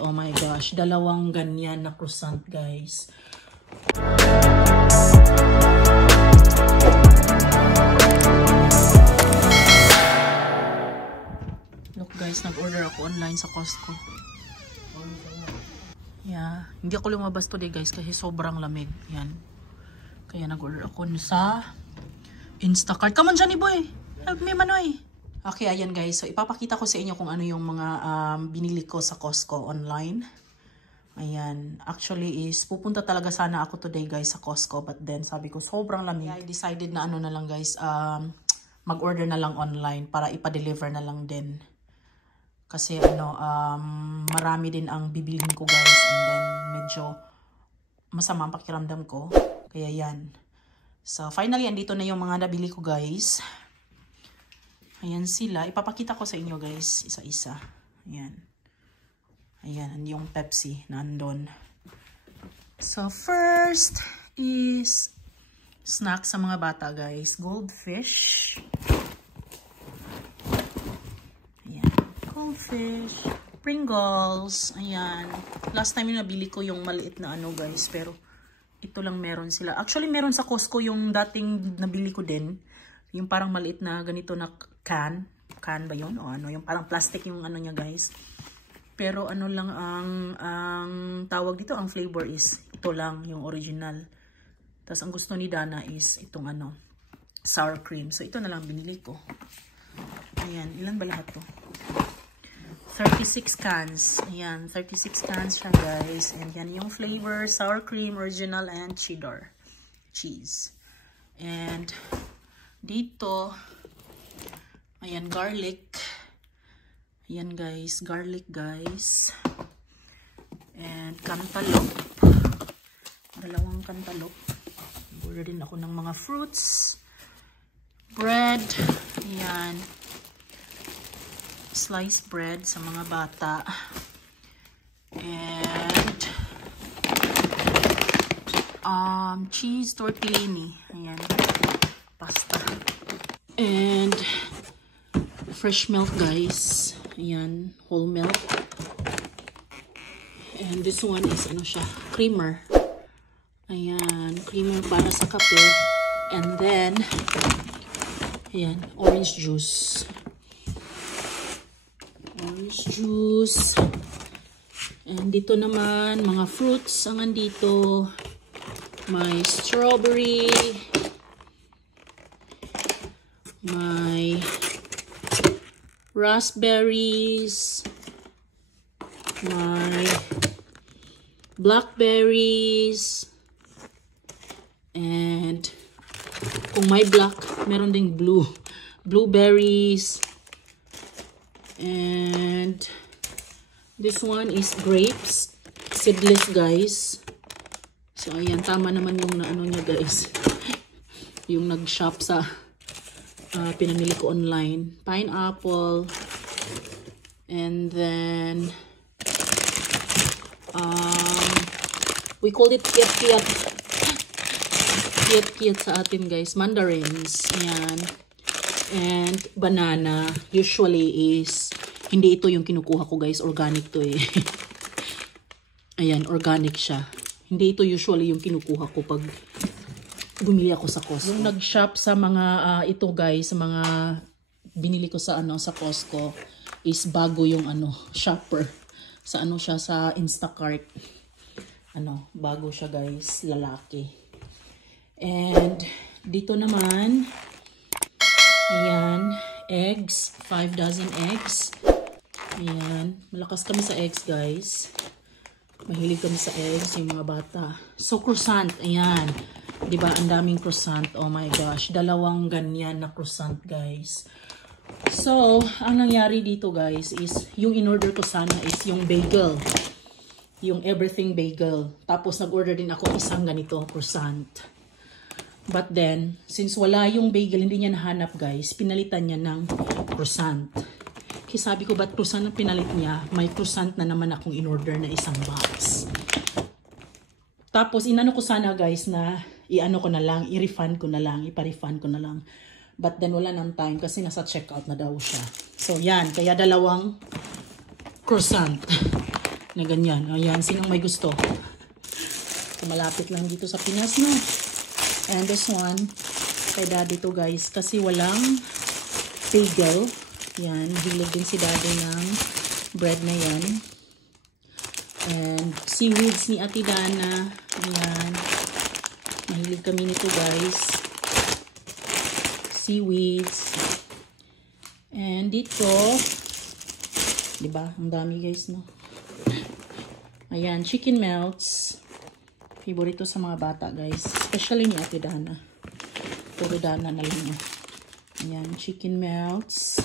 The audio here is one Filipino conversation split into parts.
Oh my gosh, dalawang ganyan na croissant, guys. Look guys, nag-order ako online sa Costco. Yeah, hindi ako lumabas today guys kasi sobrang lamig. Yan. Kaya nag-order ako sa Instacart. Come on, Johnny boy. Help me, Manoy. Okay, ayan guys. So, ipapakita ko sa inyo kung ano yung mga binili ko sa Costco online. Ayan. Actually is, pupunta talaga sana ako today guys sa Costco. But then, sabi ko, sobrang lamig. I decided na ano na lang guys, mag-order na lang online para ipa-deliver na lang din. Kasi ano, marami din ang bibilihin ko guys. And then, medyo masama ang pakiramdam ko. Kaya yan. So, finally, andito na yung mga nabili ko guys. Ayan sila. Ipapakita ko sa inyo guys, isa-isa. Ayan. Ayan, yung Pepsi nandun. So, first is snack sa mga bata guys. Goldfish. Ayan. Goldfish. Pringles. Ayan. Last time yung nabili ko yung maliit na ano guys. Pero, ito lang meron sila. Actually, meron sa Costco yung dating nabili ko din. Yung parang maliit na ganito na can. Can ba yun? O ano? Yung parang plastic yung ano niya guys. Pero ano lang ang tawag dito, ang flavor is ito lang, yung original. Tapos ang gusto ni Dana is itong ano, sour cream. So ito na lang binili ko. Ayan, ilan ba lahat to? 36 cans. Ayan, 36 cans siya guys. And yan yung flavor, sour cream, original, and cheddar cheese. And dito, ayan, garlic. Ayan guys, garlic guys. And cantaloupe. Dalawang cantaloupe. Order din ako ng mga fruits. Bread. Ayan. Sliced bread sa mga bata. And cheese tortellini. Ayan. Pasta. And fresh milk guys. Ayan, whole milk. And this one is ano siya, creamer. Ayan, creamer para sa kape. And then ayan, orange juice. Orange juice. And dito naman mga fruits ang andito. May strawberry. May raspberries, may blackberries, and kung may black, meron ding blueberries, and this one is grapes, seedless guys. So ayan, tama naman yung ano niya guys, yung nag-shop sa pinamili ko online. Pineapple. And then we called it kiat-kiat. Kiat-kiat sa atin guys. Mandarins. Ayan. And banana. Usually is hindi ito yung kinukuha ko guys. Organic to eh. Ayan. Organic siya. Hindi ito usually yung kinukuha ko pag bumili ako sa Costco. Yung nag-shop sa mga ito guys, sa mga binili ko sa ano sa Costco is bago yung ano, shopper. Sa ano siya sa Instacart. Ano, bago siya guys, lalaki. And dito naman ayan, eggs, 5 dozen eggs. Ayan, malakas kami sa eggs guys. Mahilig kami sa eggs yung mga bata. So croissant, ayan. Diba, ang daming croissant. Oh my gosh, dalawang ganyan na croissant, guys. So, ang nangyari dito, guys, is yung in-order ko sana is yung bagel. Yung everything bagel. Tapos, nag-order din ako isang ganito, croissant. But then, since wala yung bagel, hindi niya nahanap, guys, pinalitan niya ng croissant. Kaya sabi ko, ba't croissant ang pinalit niya? May croissant na naman akong in-order na isang box. Tapos, inano ko sana, guys, na i-ano ko na lang, i-refund ko na lang, ipa-refund ko na lang. But then wala nang time kasi nasa checkout na daw siya. So yan, kaya dalawang croissant. Na ganyan. Ayan, sinong may gusto? Malapit lang dito sa Pinas, no? And this one, kay daddy to guys. Kasi walang bagel. Yan, hilig din si daddy ng bread na yan. And seaweeds ni Ate Dana. Ayan. Mahilig kami nito guys. Seaweeds. And dito, diba? Ang dami guys, no? Ayan, chicken melts. Favorito sa mga bata, guys. Especially ni Ate Dana. Puro Dana na lang niya. Ayan, chicken melts.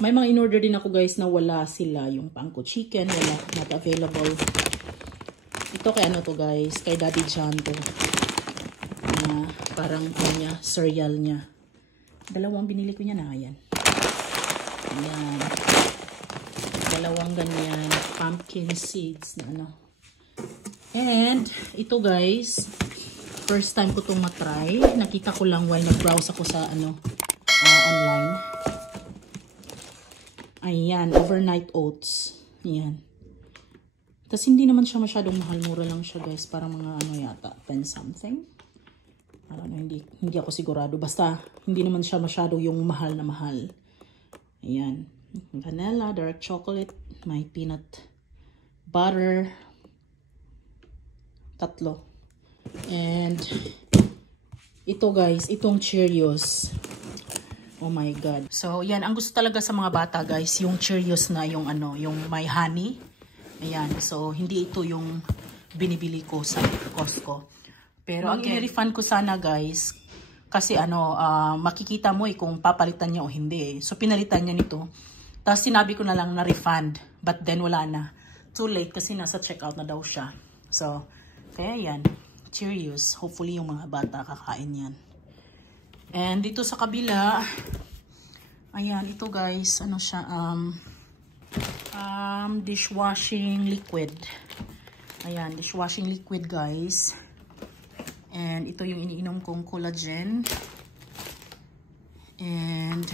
May mga in-order din ako, guys, na wala sila. Yung pangko chicken, wala. Not available. Ito kay ano to, guys. Kay Daddy John to. Parang ano niya, cereal niya. Dalawang binili ko niya na. Ayan. Ayan. Dalawang ganyan. Pumpkin seeds na ano. And, ito guys, first time ko itong matry. Nakita ko lang while nag-browse ako sa ano, online. Ayan, overnight oats. Ayan. Tapos hindi naman siya masyadong mahal. Mura lang siya guys. Para mga ano yata, 10 something. I don't know, hindi ako sigurado. Basta, hindi naman siya masyado yung mahal na mahal. Ayan. Vanilla, dark chocolate, may peanut butter. Tatlo. And ito guys, itong Cheerios. Oh my God. So, yan. Ang gusto talaga sa mga bata guys, yung Cheerios na yung ano, yung may honey. Ayan. So, hindi ito yung binibili ko sa Costco. Pero ang i-refund ko sana guys, kasi ano, makikita mo kung papalitan niya o hindi. So, pinalitan niya nito. Tapos, sinabi ko na lang na refund. But then, wala na. Too late kasi nasa checkout na daw siya. So, kaya yan, Cheerios. Hopefully yung mga bata kakain yan. And dito sa kabila, ayan, ito guys, ano siya, dishwashing liquid. Ayan, dishwashing liquid guys. And ito yung iniinom kong collagen. And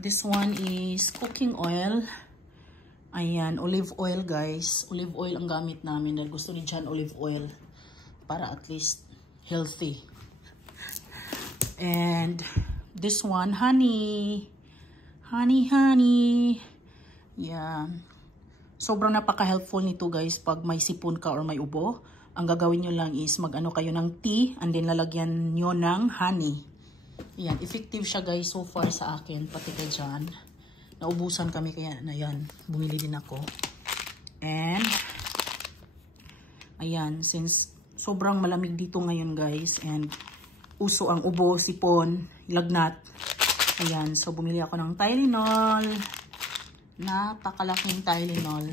this one is cooking oil. Ayan, olive oil guys. Olive oil ang gamit namin dahil gusto ni John olive oil para at least healthy. And this one, honey. Honey. Yeah. Sobrang napaka-helpful nito guys pag may sipon ka or may ubo. Ang gagawin nyo lang is mag-ano kayo ng tea and then lalagyan nyo ng honey. Ayan, effective siya guys so far sa akin, pati kay John. Naubusan kami kaya na yan, bumili din ako. And, ayan, since sobrang malamig dito ngayon guys, and uso ang ubo, sipon, lagnat. Ayan, so bumili ako ng Tylenol. Napakalaking Tylenol.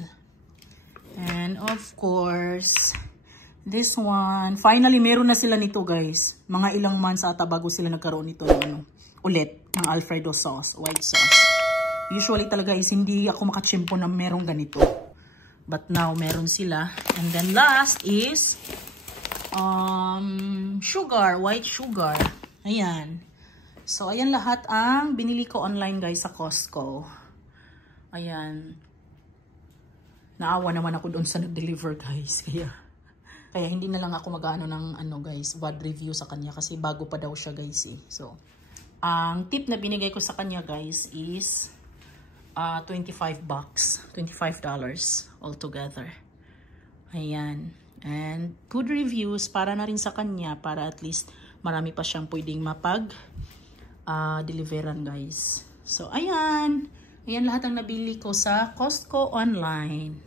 And of course, this one, finally meron na sila nito guys. Mga ilang months ata bago sila nagkaroon nito ng ano, ulit, ng Alfredo sauce, white sauce. Usually talaga is hindi ako makachimpo na merong ganito. But now, meron sila. And then last is sugar, white sugar. Ayan. So, ayan lahat ang binili ko online guys sa Costco. Ayan. Naawa naman ako doon sa nag-deliver guys. Kaya hindi na lang ako mag-ano ng ano guys, bad review sa kanya kasi bago pa daw siya guys eh. So, ang tip na binigay ko sa kanya guys is $25 altogether. Ayan. And good reviews para na rin sa kanya para at least marami pa siyang pwedeng deliveran guys. So, ayan. Ayan lahat ang nabili ko sa Costco online.